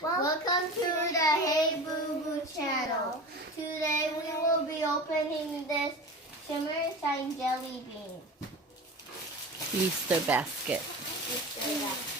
Welcome to the Hey Boo Boo channel. Today we will be opening this Shimmer Shine Jelly Bean. Easter basket. Easter basket.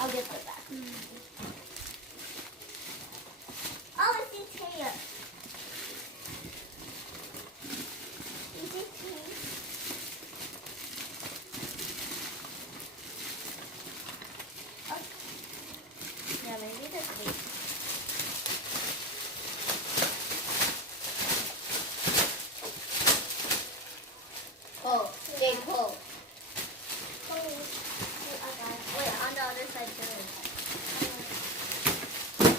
I'll get it back. Oh, it's his hair. Is it cheese? Oh. Yeah, maybe this week. Oh, they pull. Wait, on the other side too.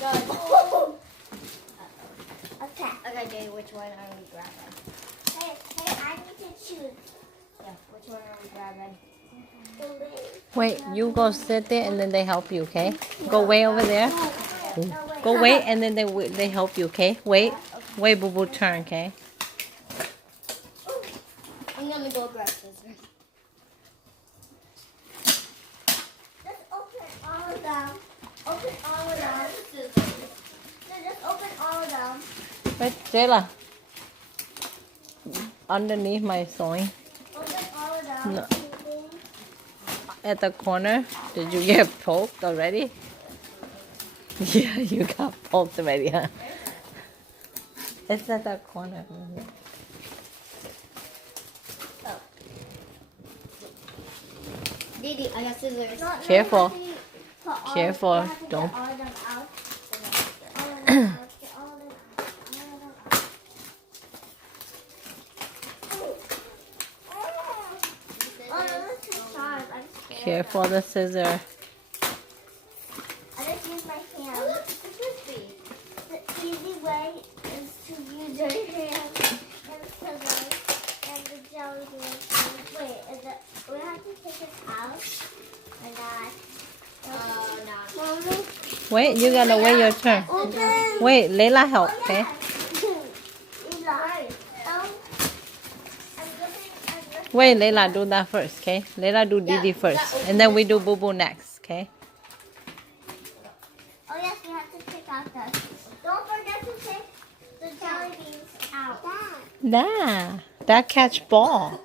Go. Okay. Okay, Jay, which one are we grabbing? Hey, I need to choose. Yeah, which one are we grabbing? Wait, you go sit there and then they help you, okay? Go way over there. No, wait. Go wait and then they help you, okay? Wait. Wait, Boo Boo, turn, okay? I'm gonna go grab scissors. Just open all of them. Open all of them. No, just open all of them. Wait, Jayla. Underneath my sewing. Open all of them. No. At the corner. Did you get poked already? Yeah, you got poked already, huh? It's at that corner. Oh. Didi, I got scissors. Careful. Careful. Don't. All of them out. Careful the scissor. I just use my hand. The easy way is to use your hand and scissors and the jelly bean. Wait, we have to take it out or not? No. Wait, you gotta wait your turn. Open. Wait, Layla help, okay? Wait, Layla, do that first, okay? Layla do Didi first. And then we do Boo Boo next, okay? Oh yes, we have to take out the. Don't forget to take the jelly beans out. Nah, that catch ball.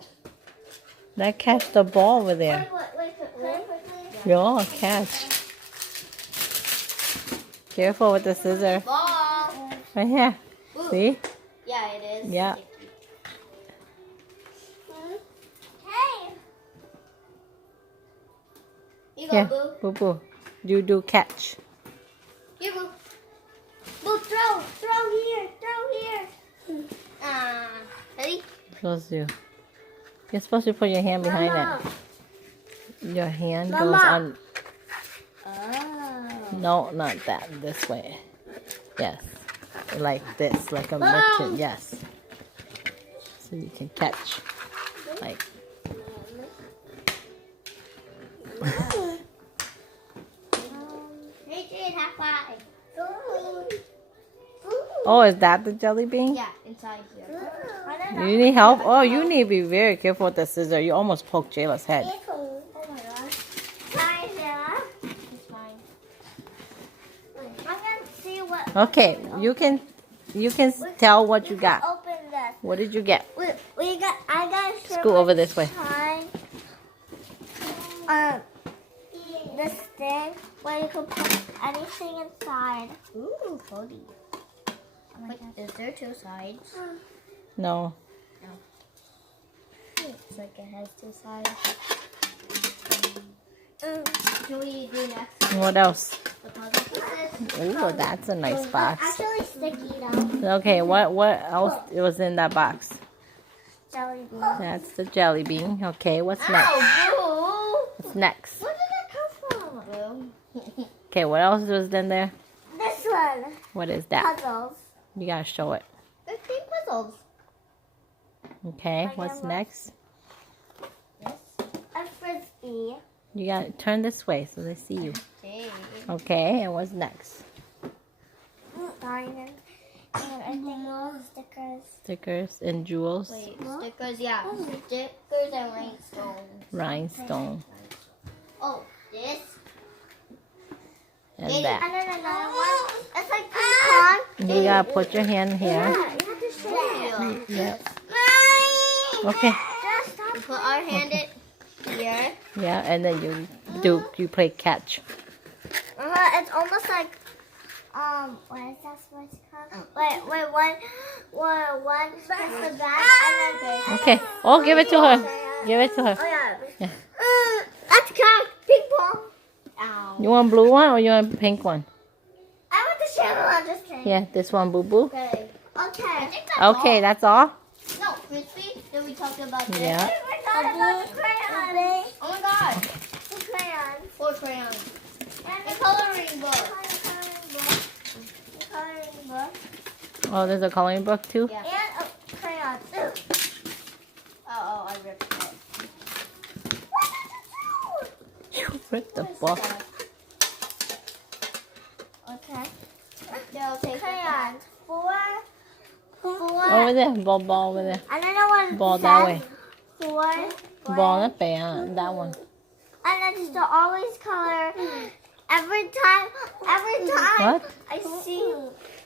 That catch the ball over there. Wait, quickly. Yeah, catch. Careful with the scissor. Ball. Right here. See? Yeah, it is. Yeah. Hey. You go, Yeah, Boo. Boo Boo. You do catch. Here, Boo. Boo, throw here. Ready? Supposed to. You're supposed to put your hand behind Mama. it. Your hand goes Mama. on. Oh. No, not that. This way. Yes. Like this. Like a Mom. merchant. Yes. So you can catch. Like. Hey, Jade, high five. Oh, is that the jelly bean? Yeah, inside here. You need help? Oh, you need to be very careful with the scissor. You almost poked Jayla's head. Oh my gosh. Hi, Sarah. It's fine. I'm gonna see what. Okay, you can tell what you got. Open this. What did you get? I got a Scoot over this way. This thing where you can put anything inside. Ooh, floaty. Wait, is there two sides? No. It's like it has two sides. Should we do next? What else? The puzzle pieces? Ooh, that's a nice box. Actually sticky though. Okay, what else was in that box? Jelly bean. That's the jelly bean. Okay, what's next? Ow, What's next? Boo! Where did that come from? Boo. Okay, what else was in there? This one. What is that? Puzzles. You gotta show it. 15 puzzles. Okay, what's next? This. see. You gotta turn this way so they see you. Okay. Okay, and what's next? Diamond. And I think more stickers. Stickers and jewels. Wait, stickers, yeah. Stickers and rhinestones. Rhinestone. Oh, this? And And that. then another one. It's like ping pong. You gotta put your hand here. Yeah, you have to show it. Yeah. Mommy! Okay. Just stop. We put our hand it here. Yeah, and then you play catch. It's almost like what is that supposed to call? Wait, one press the back and then Okay. Oh, give it to her. Give it to her. Oh yeah. Yeah. Let's go ping pong. Ow. You want blue one or you want pink one? I want the shimmer one. Just kidding. Yeah, this one, boo boo. Okay. I Okay. think that's Okay, that's all. all. No, crispy. Then we talked about this. Yeah. We're not about the crayons. Oh my god. The crayons. 4 crayons. And A coloring book. The coloring book. Oh, there's a coloring book too. Yeah. And a crayon. Oh, I ripped it. You ripped the book. Okay. Yeah, I'll take it. Crayons. Four. Over there, ball over there. I don't know what it Ball that says. way. Four. Ball up there, that one. And then just to always color every time What? I see.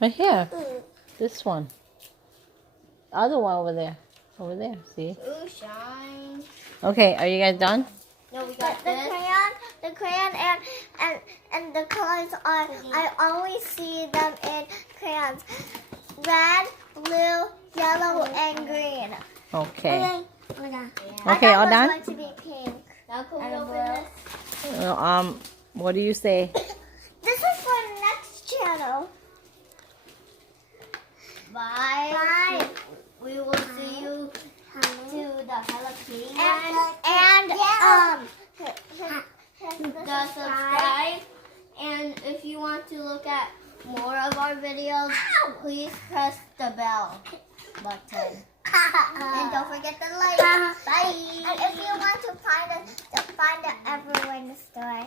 Right here. This one. Other one over there. Over there, see? Ooh, shine. Okay, are you guys done? No, we The got this. crayon and the colors are, I always see them in crayons. Red, blue, yellow, and green. Okay. And then, Okay, all done? It's going to be pink. Now can we And open blue. this? What do you say? This is for next channel. Bye. Bye. We will see you to the jalapeno. And The subscribe. And if you want to look at more of our videos, please press the bell button. And don't forget to like. Bye. And if you want to find it everywhere in the store.